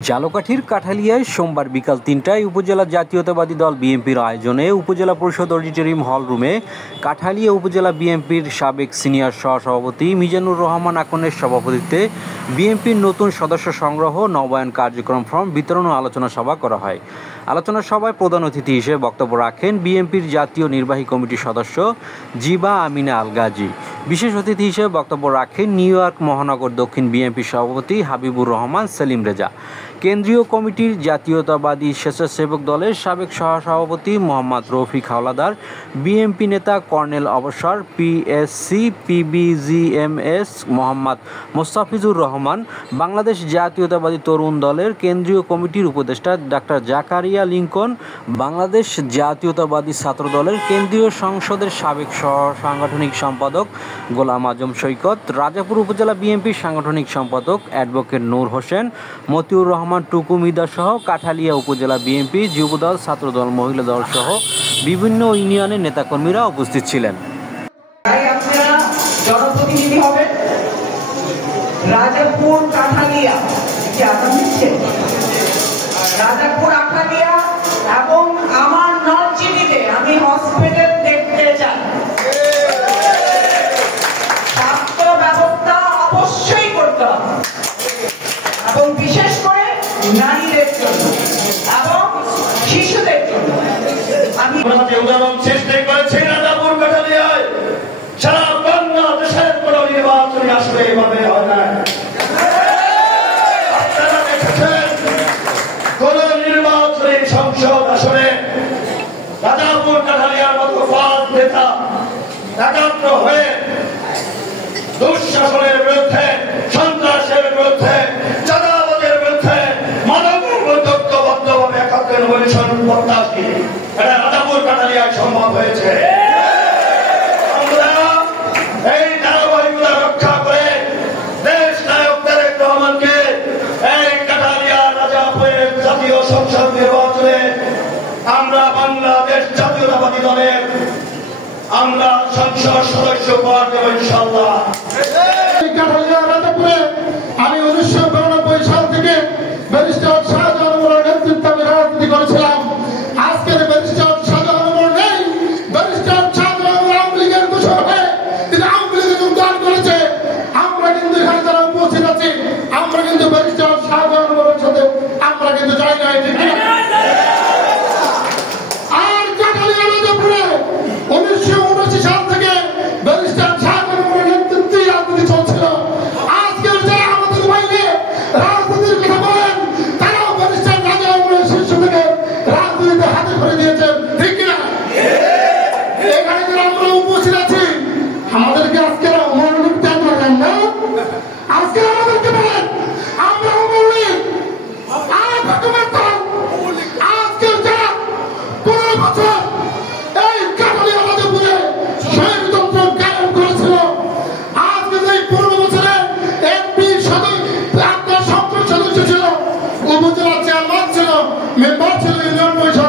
ঝালকাঠির কাঠালিয়ায় সোমবার বিকাল ৩টায় উপজেলা জাতীয়তাবাদী দল বিএনপির আয়োজনে উপজেলা পরিষদ অডিটোরিয়াম হল রুমে কাঠালিয়া উপজেলা বিএনপির সাবেক সিনিয়র সহসভাপতি মিজানুর রহমান আকনের সভাপতিত্বে বিএনপির নতুন সদস্য সংগ্রহ নবায়ন কার্যক্রম ফর্ম বিতরণ ও আলোচনা সভা করা হয়। আলোচনা সভায় প্রধান অতিথি হিসেবে বক্তব্য রাখেন বিএনপির জাতীয় নির্বাহী কমিটির সদস্য জিবা আমিনা আল গাজী। বিশেষ অতিথি হিসেবে বক্তব্য রাখেন নিউ ইয়র্ক মহানগর দক্ষিণ বিএনপির সভাপতি হাবিবুর রহমান সেলিম রেজা, কেন্দ্রীয় কমিটির জাতীয়তাবাদী স্বেচ্ছাসেবক দলের সাবেক সহসভাপতি মোহাম্মদ রফিক হাওলাদার, বিএনপি নেতা কর্নেল অবসর পিএসসি পিবিজিএমএস মোহাম্মদ মোস্তাফিজুর রহমান, বাংলাদেশ জাতীয়তাবাদী তরুণ দলের কেন্দ্রীয় কমিটির উপদেষ্টা ডাক্তার জাকারিয়া লিঙ্কন, বাংলাদেশ জাতীয়তাবাদী ছাত্র দলের কেন্দ্রীয় সংসদের সাবেক সাংগঠনিক সম্পাদক গোলাম আজম সৈকত, রাজাপুর উপজেলা বিএনপির সাংগঠনিক সম্পাদক অ্যাডভোকেট নূর হোসেন, মতিউর রহমান টুকু মিদা সহ কাঠালিয়া উপজেলা বিএনপি, যুবদল, ছাত্রদল, মহিলা দল সহ বিভিন্ন ইউনিয়নের নেতাকর্মীরা উপস্থিত ছিলেন। জনপ্রতিনিধি হবেন রাজাপুর কাঠালিয়া, রাজাপুর কাঠালিয়া এবং আমার নলচিনিতে আমি হসপিটাল দেখতে চাই। স্বাস্থ্য ব্যবস্থা অবশ্যই করতে হবে এবং বিশেষ করে নারীদের জন্য এবং শিশুদের জন্য। আমি উদাহরণ চেষ্টা করেছি রাজাপুর কাঠালিয়ায় সারা বাংলাদেশের কোন নির্বাচনী আসলে এভাবে হয় না। আপনারা দেখেছেন কোন নির্বাচনী সংসদ আসলে রাজাপুর কাঠালিয়ার মতো পাঁচ নেতা একাত্র হয়ে দুঃশাসনের বিরুদ্ধে, সন্ত্রাসের বিরুদ্ধে, চাঁদাবাজের বিরুদ্ধে মানবের ঐক্যবদ্ধভাবে একাত্রের অভিশন প্রত্যাশী এটা রাজাপুর কাঠালিয়ায় সম্ভব হয়েছে। আমরা এই ধারাবাহিকতা রক্ষা করে দেশ নায়ক তারেক রহমানকে এই কাঠালিয়া রাজাপুরের জাতীয় সংসদ নির্বাচনে আমরা বাংলাদেশ জাতীয়তাবাদী দলের আমরা সংসদ সদস্য পাওয়ার দেব ইনশাআল্লাহ। কাঠালিয়া রাজাপুরে আমি 1992 সাল থেকে ব্যারিস্টার শাহজাহানের নেতৃত্বে আমি রাজনীতি করেছিলাম। আজকের ব্যারিস্টার শাহজাহান নেই, ব্যারিস্টার শাহজাহান আওয়ামী লীগের দোষর হয়ে তিনি আওয়ামী লীগে যোগদান করেছে। আমরা কিন্তু এখানে যারা উপস্থিত আছি আমরা কিন্তু ব্যারিস্টার শাহজাহানের সাথে আমরা কিন্তু যাই নাই, ঠিক না? আর কাঠালিয়া রাজাপুরে 1979 সাল থেকে ব্যারিস্টার শাহজাহানের নেতৃত্বে রাজনীতি চলছিল। আজকের যারা আমাদের বাইরে রাজনীতির কথা বলেন তারাও ব্যারিস্টার শাহজাহানের শীর্ষ থেকে রাজনীতিতে হাতে করে দিয়েছেন, ঠিক কিনা? এখানে যারা আমরা উপস্থিত আছি আমাদেরকে আজকে মনোনীত করেন না, আজকে আমাদেরকে বলেন আমরা মনোনীত আর আজকের যারা 15 বছর এই কাঠালিয়া রাজাপুরে স্বৈরতন্ত্র কায়েম করেছিল, আজকে এই 15 বছরে এমপি আপনার সংসদ সদস্য ছিল, উপজেলা চেয়ারম্যান ছিল, মেম্বার ছিল, ইউনিয়ন পরিষদ